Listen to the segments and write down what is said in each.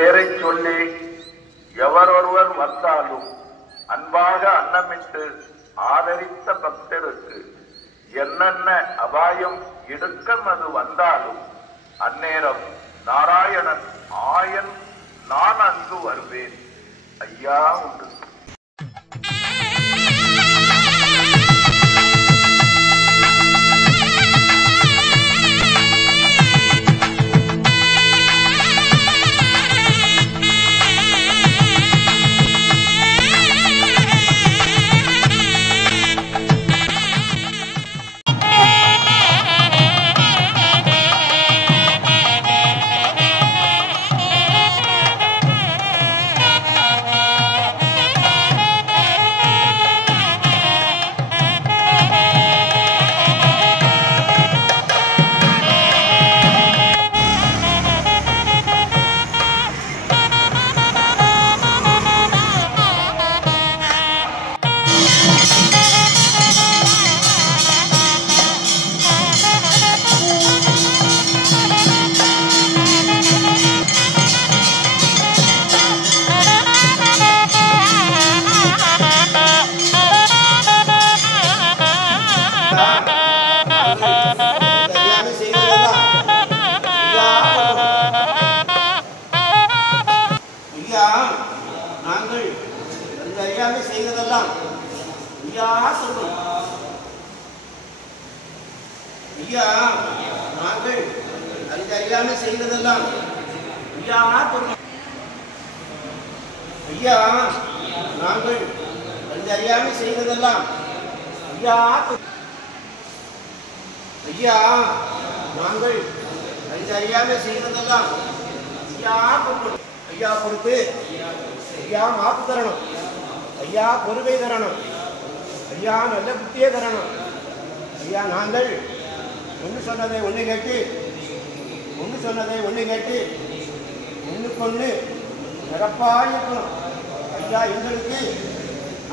பெயரை சொல்லி எவரொருவர் வந்தாலும் அன்பாக அன்னமிட்டு ஆதரித்த பக்தருக்கு என்னென்ன அபாயம் இடுக்கம் அது வந்தாலும் அந்நேரம் நாராயணன் ஆயன் நான் அங்கு வருவேன். ஐயா உண்டு.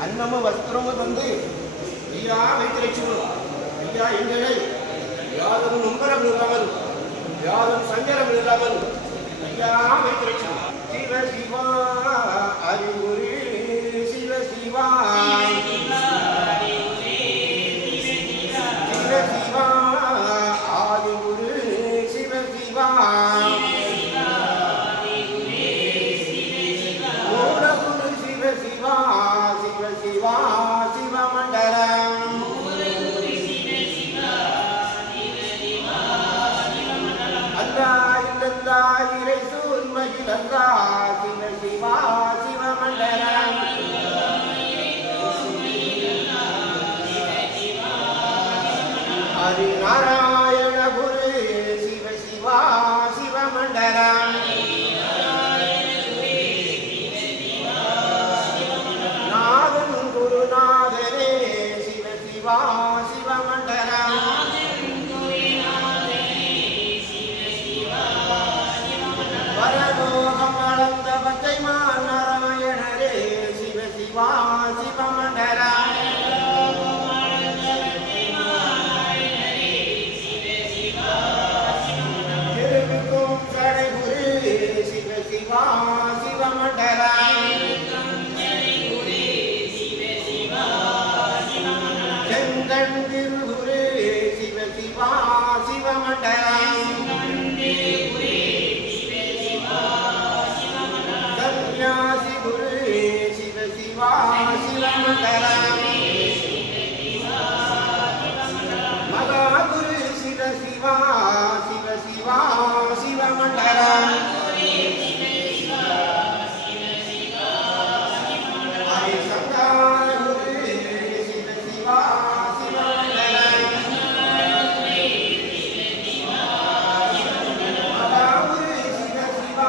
அன்னமும் வஸ்திரமும் தந்து ஐயா வைத்திருக்கணும். ஐயா எங்களை யாரும் நம்பரம் இல்லாமல் யாரும் சஞ்சலம் இல்லாமல் ஐயா வைத்திருக்கணும். சிவ சிவா அறிவுரி சிவ சிவா சிவ சிவா ஆதிகுரு சிவ சிவா மூலகுரு சிவ சிவா சிவ சிவா சிவமண்டலம் அல்லா இல்லல்லா இறைசூல் மகிழ் அல்லா சிவ சிவா சிவமண்டலம் ஹரி நாராயண குரு சிவ சிவா சிவமண்டலம் நாதன் குருநாதரே சிவ சிவா சிவமண்டலம் வரலோகம் அளந்த பச்சைமான் நாராயணரே சிவ சிவா சிவமண்டலம் திருவிக்கும் சடைகுரு சிவ சிவா சிவமண்டலம் செந்தண்டிருகுரு சிவ சிவா சிவமண்டலம் சன்யாசி குரு சிவ சிவா சிவமண்டலம் மகாகுரு சிவ சிவா சிவ சிவா சிவமண்டலம் ஹரிசங்கார குரு சிவ சிவா சிவமண்டலம் மகாகுரு சிவ சிவா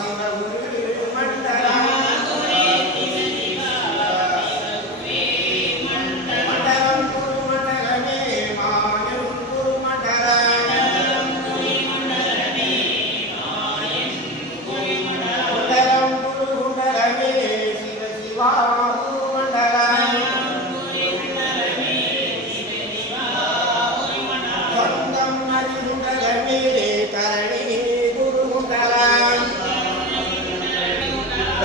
சிவகுரு மண்டலம் மண்டலம் குரு மண்டலமே மாயம் குரு மண்டலம்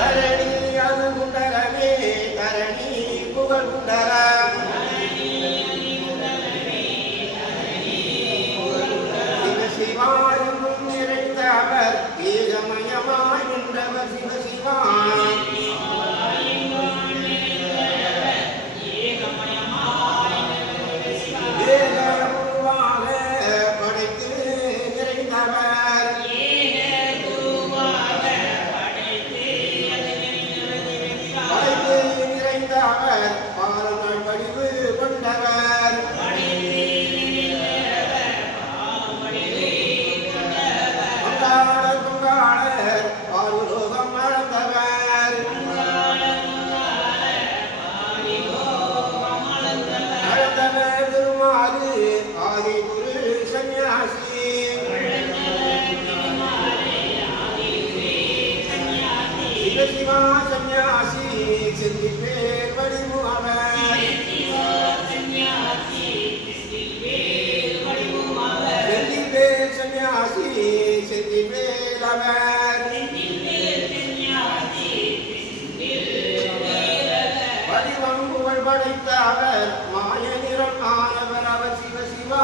தரணி அது குண்டரமே தரணி புகழ் குண்டரம் சிவசிவாயும் நிறைந்தவர் ஏகமயமாய் நின்றவர் சிவசிவா படைத்தவர் மாய நிறம் ஆனவர் அவர் சிவசிவா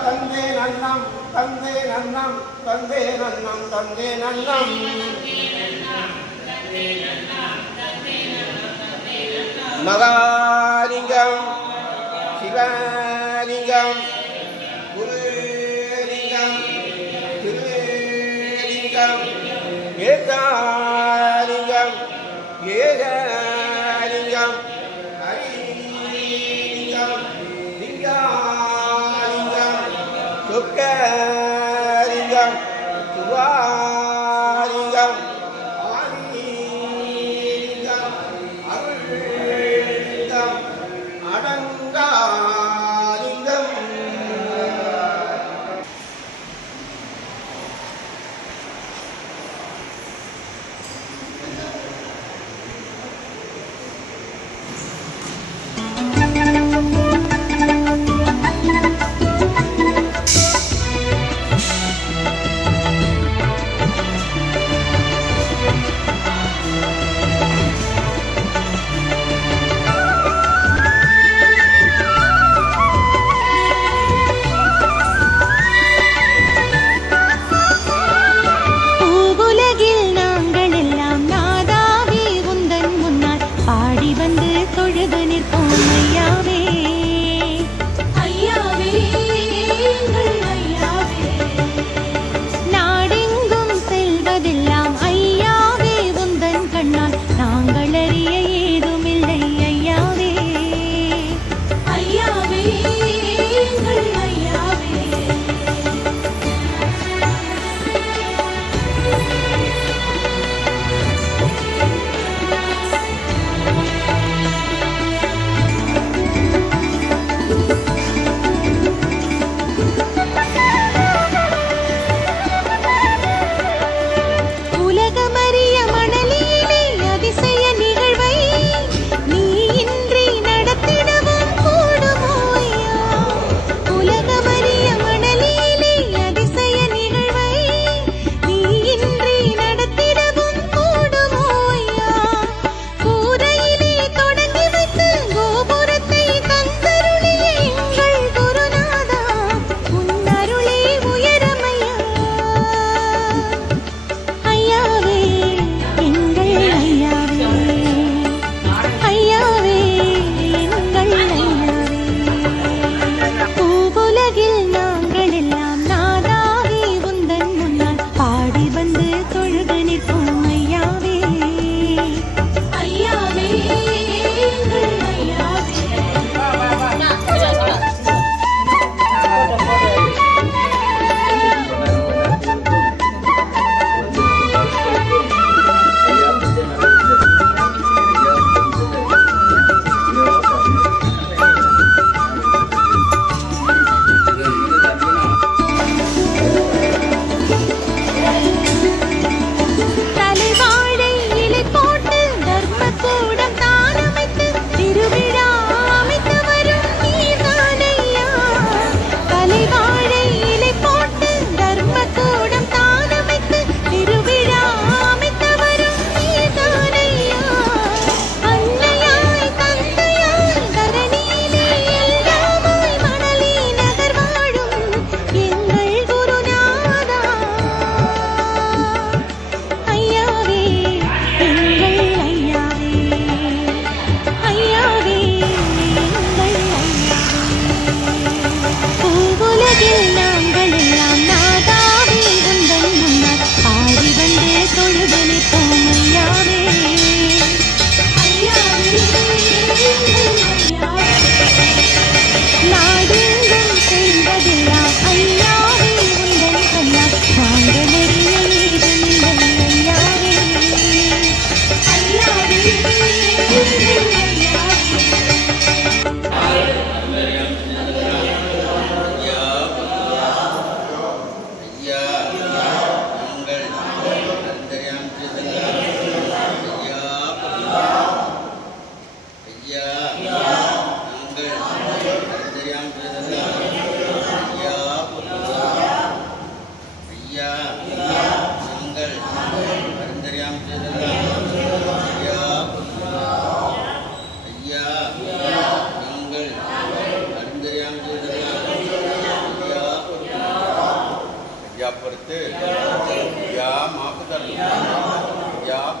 தந்தே நன்னம் தந்தே நன்னம் தந்தே நன்னம் தந்தே நன்னம் மகாலிங்கம் சிவலிங்கம் குருலிங்கம் திருலிங்கம் ஏகாலிங்கம் ஏகலிங்கம் ஹரிலிங்கம் லிங்காலிங்கம் சொக்கலிங்கம் சுவாலிங்கம் ஆதிலிங்கம் அருள்லிங்கம் அடங்காலிங்கம்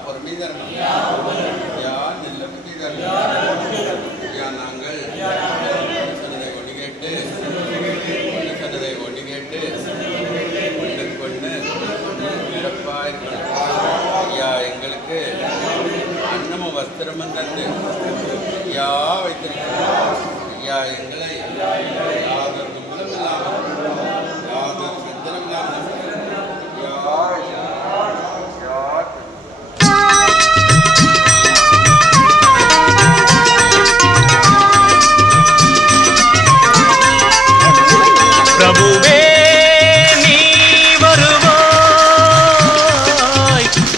பொறுமை தரணும். ஐயா நல்ல புத்தி தரணும். ஐயா நாங்கள் சொன்னதை ஒன்று கேட்டு சொன்னதை ஒன்று கேட்டு கொண்டு சிறப்பாக இருக்கணும். ஐயா எங்களுக்கு அன்னமும் வஸ்திரமும் தந்து ஐயா வைத்திருக்கிறோம். ஐயா எங்களை யாதொரு துன்பமும் இல்லாமல் யாதொரு சிந்தனம் இல்லாமல் பிரபுவே நீ வருவாய்,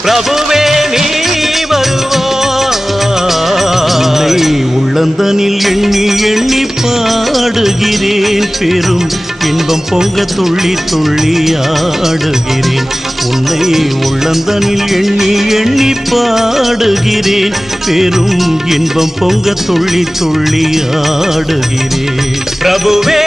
பிரபுவே நீ வருவாய். உள்ளந்தனில் எண்ணி எண்ணி பாடுகிறேன், பெரும் இன்பம் பொங்க துள்ளி துள்ளி ஆடுகிறேன். உன்னை உள்ளந்தனில் எண்ணி எண்ணி பாடுகிறேன், பெரும் இன்பம் பொங்க துள்ளி துள்ளி ஆடுகிறேன். பிரபுவே